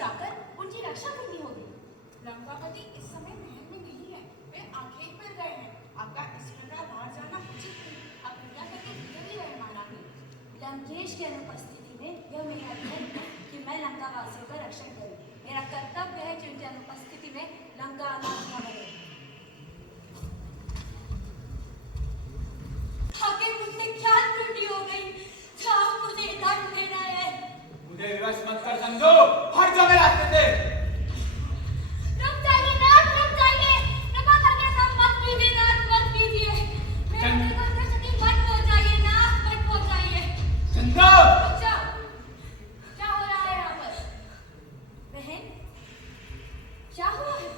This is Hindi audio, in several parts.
जाकर उनकी रक्षा करनी होगी। लंकापति इस समय महल में नहीं है, वे आखेट पर गए हैं। आपका इस प्रकार बाहर जाना उचित नहीं। आप कृपया करके भीतर ही रहे महारानी। लंकेश की अनुपस्थिति में यह मेरा धर्म है कि मैं लंका वासियों का रक्षण करूं। मेरा कर्तव्य है कि उनकी अनुपस्थिति में लंका अनाथ न बने। आखिर मुझसे क्या त्रुटि हो गई? आप मुझे दंड देना है। मुझे विवश मत कर समझो, हट जाओ मेरे रास्ते से। रुक जाइए नाथ, रुक जाइए। कृपा करके सब मत कीजिए नाथ, मत कीजिए। मेरे को दर्शनी मत पहुंचाइए नाथ, मत पहुंचाइए। चंदा! रुक जाओ। क्या हो रहा है यहाँ पर? बहन, क्या हुआ है?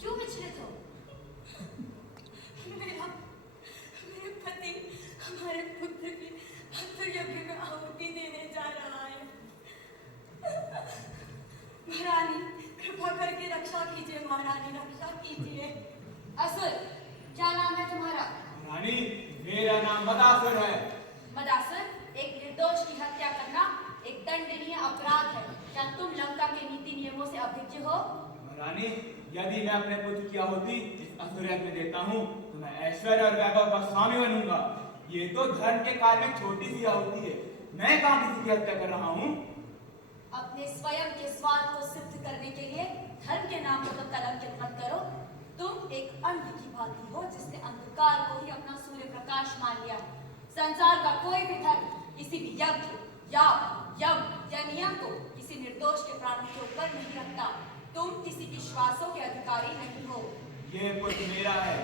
क्यों विचलित हो? मेरे पति हमारे पुत्र की हत्यायज्ञ में आहुति देने जा रहा है। महारानी, कृपा करके रक्षा कीजिए। महारानी, रक्षा कीजिए। असुर, क्या नाम है तुम्हारा? रानी, मेरा नाम मदासुर है। मदासुर, एक निर्दोष की हत्या करना एक दंडनीय अपराध है। क्या तुम लंका के नीति नियमों से अभिज्ञ हो? रानी, यदि मैं अपने पुत्र की आहुति इस असुर यज्ञ में देता हूँ तो मैं ऐश्वर्य और वैभव का स्वामी बनूंगा। ये तो धर्म के कार्य में छोटी सी आहुति है। मैं कहाँ किसी की हत्या कर रहा हूँ? अपने स्वयं के स्वार्थ को सिद्ध करने के लिए धर्म के नाम पर तो कलंकित मत करो। तुम एक अंध की भांति हो जिसने अंधकार को ही अपना सूर्य प्रकाश मान लिया। संसार का कोई भी धर्म किसी भी यज्ञ या यम या नियम को किसी निर्दोष के प्राणों के ऊपर नहीं रखता। तुम किसी की श्वासों के अधिकारी नहीं हो। ये पुत्र मेरा है,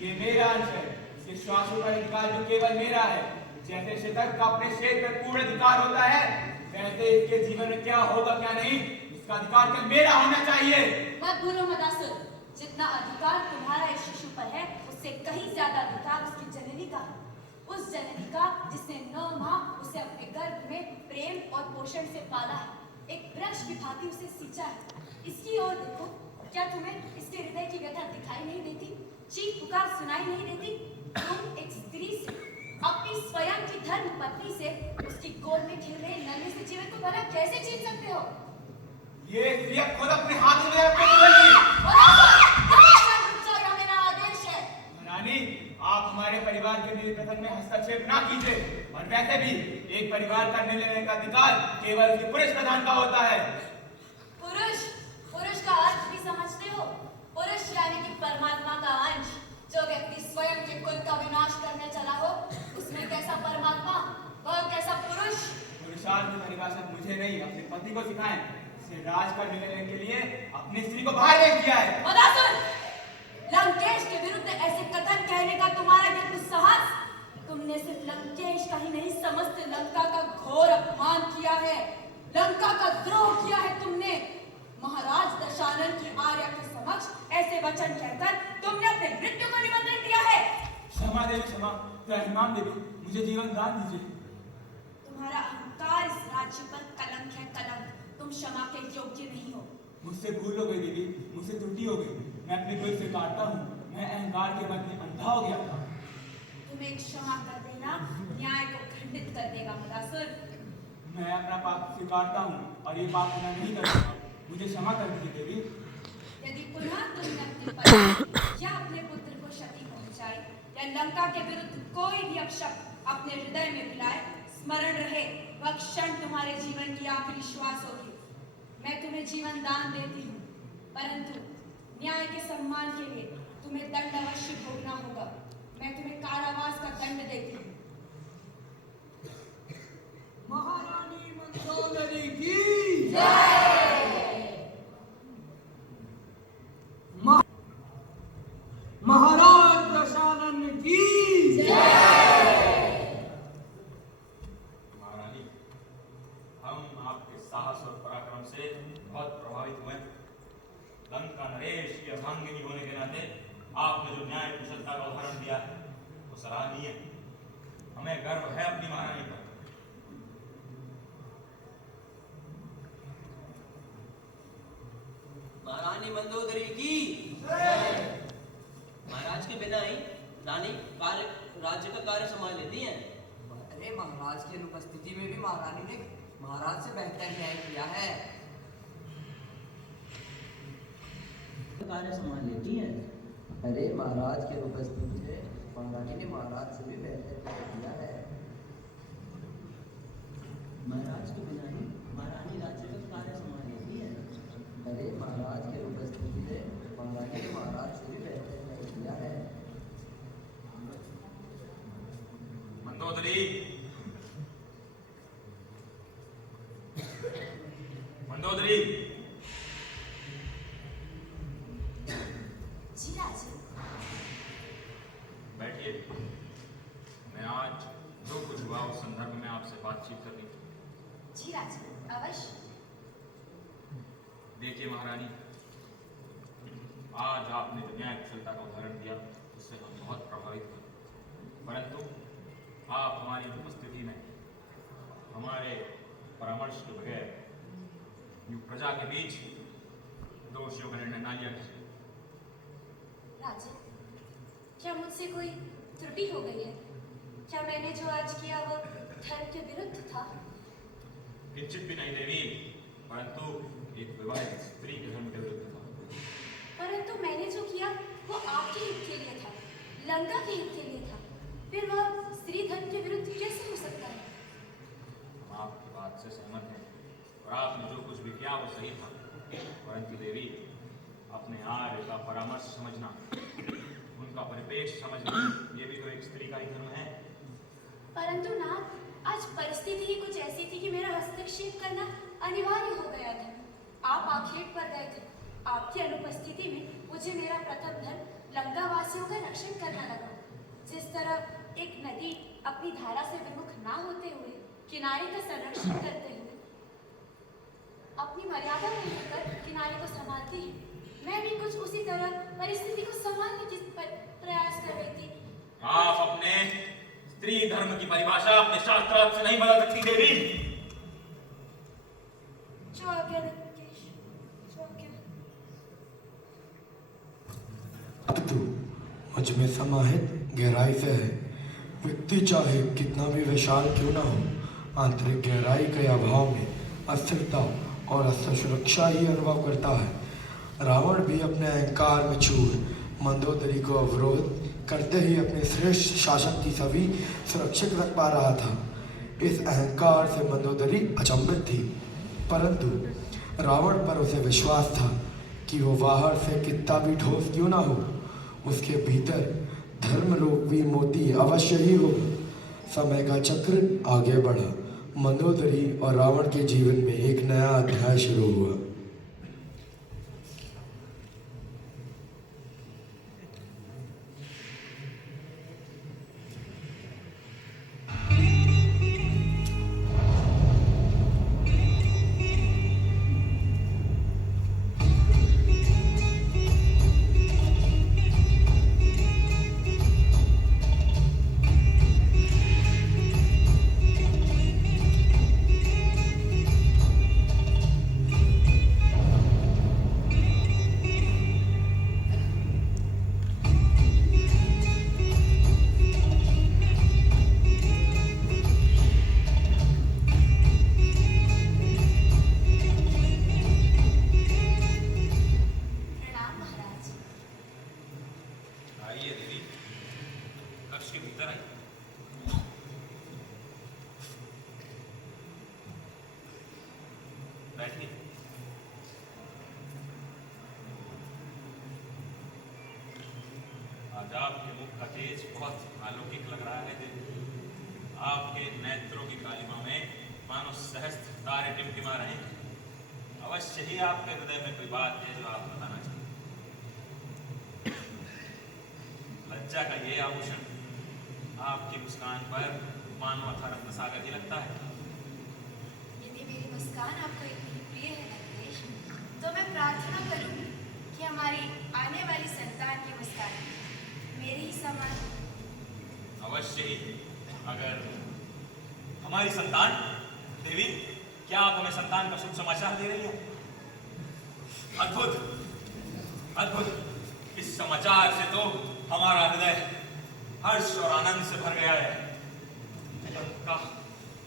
ये मेरा अंश है। इसके श्वासों का अधिकार जो केवल मेरा है। जैसे शतक का अपने शेर पर पूर्ण अधिकार होता है, वैसे इसके जीवन में क्या होगा क्या नहीं, इसका अधिकार केवल मेरा होना चाहिए। मत भूलो मदासुर, जितना अधिकार तुम्हारा इस शिशु पर है, उससे कहीं ज्यादा अधिकार उसकी जननी का है। उस जननी का जिसने 9 माह उसे अपने गर्भ में प्रेम और पोषण से पाला है, एक वृक्ष की भांति उसे सींचा है। इसकी ओर देखो, क्या तुम्हें इसके हृदय की व्यथा दिखाई नहीं देती? चीख पुकार सुनाई नहीं देती? तुम एक स्त्री से, अपनी स्वयं की धर्म पत्नी से, उसकी गोद में खेल रहे नन्हे से जीवन को भला कैसे छीन सकते हो? ये स्त्री खुद अपने हाथ में रखते हुए मेरा आदेश है। रानी, आप हमारे परिवार के लिए प्रसंग में हस्तक्षेप ना कीजिए। और वैसे भी एक परिवार का निर्णय लेने का अधिकार केवल उसके पुरुष प्रधान का होता है। पुरुष का अर्थ भी समझते हो? पुरुष यानी कि परमात्मा का अंश। जो व्यक्ति स्वयं के कुल का विनाश करने चला हो, उसमें कैसा परमात्मा, वह कैसा पुरुष? पुरुषार्थ की परिभाषा मुझे नहीं, अपने पति को सिखाएं। इसे राज का निर्णय लेने के लिए अपनी स्त्री को बाहर भेज दिया है। मदासुर, लंकेश के विरुद्ध ऐसे कथन कहने का तुम्हारा ये कुछ साहस? तुमने सिर्फ लंकेश का ही नहीं, समस्त लंका का घोर अपमान किया है। लंका का द्रोह किया है तुमने। महाराज दशानन की आर्या के समक्ष ऐसे वचन कहकर तुमने अपने मृत्यु को निमंत्रण दिया है। क्षमा देवी, क्षमा। त्राहिमाम देवी, मुझे जीवन दान दीजिए। तुम्हारा अहंकार इस राज्य पर कलंक है, कलंक। तुम क्षमा के योग्य नहीं हो। मुझसे भूल हो गई देवी, मुझसे त्रुटि हो गई। मैं अपने दिल से काटता हूँ। मैं अहंकार के मध्य अंधा हो गया था। तुम्हें क्षमा कर देना न्याय को खंडित कर देगा मदासुर। मैं अपना पाप स्वीकारता हूँ और ये पाप मैं नहीं करूँगा। मुझे क्षमा कर दीजिए देवी। यदि पुनः तुमने अपने पति या अपने पुत्र को क्षति पहुंचाई या लंका के विरुद्ध कोई भी अपशब्द अपने हृदय में मिलाए, स्मरण रहे वह क्षण तुम्हारे जीवन की आखिरी श्वास होगी। मैं तुम्हें जीवन दान देती हूँ, परंतु न्याय के सम्मान के लिए तुम्हें दंड अवश्य भोगना होगा। मैं तुम्हें कारावास का दंड देती हूँ। महारानी मंदोदरी की जय। महाराज दशानन की महारानी, हम आपके साहस और पराक्रम से बहुत प्रभावित हुए। लंका नरेश की अर्धांगिनी होने के नाते आपने जो न्याय कुशलता का उदाहरण दिया है वो सराहनीय है। हमें गर्व है अपनी महारानी पर। महारानी मंदोदरी की महाराज के बिना ही रानी राज्य का कार्य संभाल लेती हैं। अरे महाराज की अनुपस्थिति में भी महारानी ने महाराज से बेहतर न्याय किया है। कार्य संभाल लेती हैं। अरे महाराज के उपस्थिति से महारानी ने महाराज से भी बेहतर कार्य किया है। महाराज के बिना ही महारानी राज्य का कार्य संभाल लेती है। अरे महाराज के उपस्थिति से महारानी ने महाराज से भी बेहतर कार्य किया है। मंदोदरी, मंदोदरी, जी राजे। बैठिए। मैं आज जो कुछ हुआ उस संदर्भ में आपसे बातचीत करनी थी। जी राजे, अवश्य। देखिए महारानी, आज आपने जो न्याय कुशलता का उदाहरण दिया उससे हम बहुत प्रभावित हुए, परंतु आप हमारी उपस्थिति में हमारे परामर्श के बगैर यूं प्रजा के बीच दोषियों का निर्णय ना लिया कीजिए। राजे, क्या मुझसे कोई त्रुटि हो गई है? क्या मैंने जो आज किया वो धर्म के विरुद्ध था? किंचित भी नहीं देवी, परंतु एक विवाहित स्त्री के धर्म के विरुद्ध था। परंतु मैंने जो किया वो आपके हित के लिए था, लंका के हित के लिए था। फिर वह स्त्री धर्म के विरुद्ध कैसे हो सकता है? हम आपकी बात से सहमत हैं और आपने जो कुछ भी किया वो सही था, परंतु देवी, अपने आर्य का परामर्श समझना, उनका परिपेक्ष समझना, ये भी तो एक स्त्री का ही धर्म है। परंतु नाथ, आज परिस्थिति ही कुछ ऐसी थी कि मेरा हस्तक्षेप करना अनिवार्य हो गया था। आप आखेट पर गए थे। आपकी अनुपस्थिति में मुझे मेरा प्रथम धर्म लंका वासियों का रक्षण करना लगा। जिस तरह एक नदी अपनी धारा से विमुख ना होते हुए किनारे का संरक्षण करते हुए अपनी मर्यादा में रहकर किनारे को संभालती है, मैं भी कुछ उसी तरह परिस्थिति को संभालने की प्रयास कर रही थी। आप अपने स्त्री धर्म की परिभाषा अपने शास्त्रार्थ से नहीं बदल सकती देवी। जो आज्ञा नंदकेश, जो आज्ञा। अब तो मुझ में समाहित गहराई से है। व्यक्ति चाहे कितना भी विशाल क्यों ना हो, आंतरिक गहराई के अभाव में अस्थिरता और असुरक्षा ही अनुभव करता है। रावण भी अपने अहंकार में चूर मंदोदरी को अवरोध करते ही अपने श्रेष्ठ शासन की छवि सुरक्षित रख पा रहा था। इस अहंकार से मंदोदरी अचंभित थी, परंतु रावण पर उसे विश्वास था कि वो बाहर से कितना भी ठोस क्यों ना हो, उसके भीतर धर्मरूपी मोती अवश्य ही हो। समय का चक्र आगे बढ़ा। मंदोदरी और रावण के जीवन में एक नया अध्याय शुरू हुआ। बैठिए। आज आपके मुख का तेज बहुत अलौकिक लग रहा है। आपके नेत्रों की कालिमा में मानो सहस्त्र तारे टिमटिमा रहे हैं। अवश्य ही आपके हृदय में कोई बात है जो आप बताना चाहते। लज्जा का ये आभूषण आपकी मुस्कान पर मानो अथा रत्न सागर ही लगता है। यदि मेरी मुस्कान आपको इतनी प्रिय है नंदकेश, तो मैं प्रार्थना करूंगी कि हमारी आने वाली संतान की मुस्कान मेरे ही समान। अवश्य ही। अगर हमारी संतान, देवी, क्या आप हमें संतान का शुभ समाचार दे रही हैं? अद्भुत, अद्भुत। इस समाचार से तो हमारा हृदय हर्ष और आनंद से भर गया है।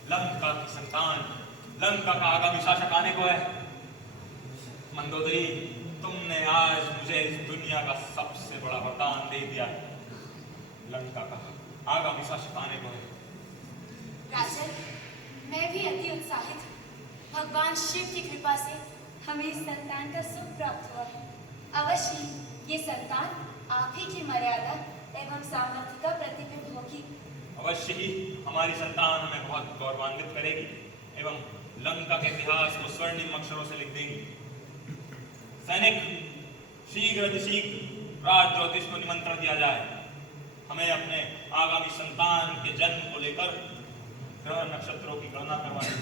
लंका की संतान, लंका का आगामी शासक आने को है। मंदोदरी, तुमने आज मुझे इस दुनिया का सबसे बड़ा वरदान दे दिया है। लंका का आगामी शासक आने को है। राजन, मैं भी अति उत्साहित हूँ। भगवान शिव की कृपा से हमें इस संतान का सुख प्राप्त हुआ है। अवश्य ही ये संतान आप ही की मर्यादा एवं सामर्थ्य का प्रतिबिंब होगी। अवश्य ही हमारी संतान हमें बहुत गौरवान्वित करेगी एवं लंका के इतिहास को स्वर्णिम अक्षरों से लिख देंगी। सैनिक, शीघ्र अतिशीघ्र राज ज्योतिष को निमंत्रण दिया जाए। हमें अपने आगामी संतान के जन्म को लेकर ग्रह नक्षत्रों की गणना करवानी